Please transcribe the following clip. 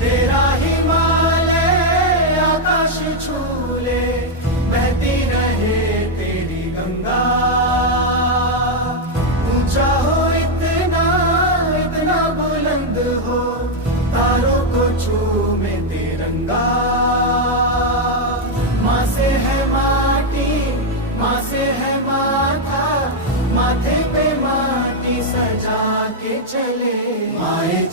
तेरा हिमालय आकाश छूले, बहती रहे तेरी गंगा। ऊंचा हो इतना, इतना बुलंद हो, तारों को छूमे तिरंगा। माँ से है माटी, माँ से है माथा, माथे पे माटी सजा के चले। माए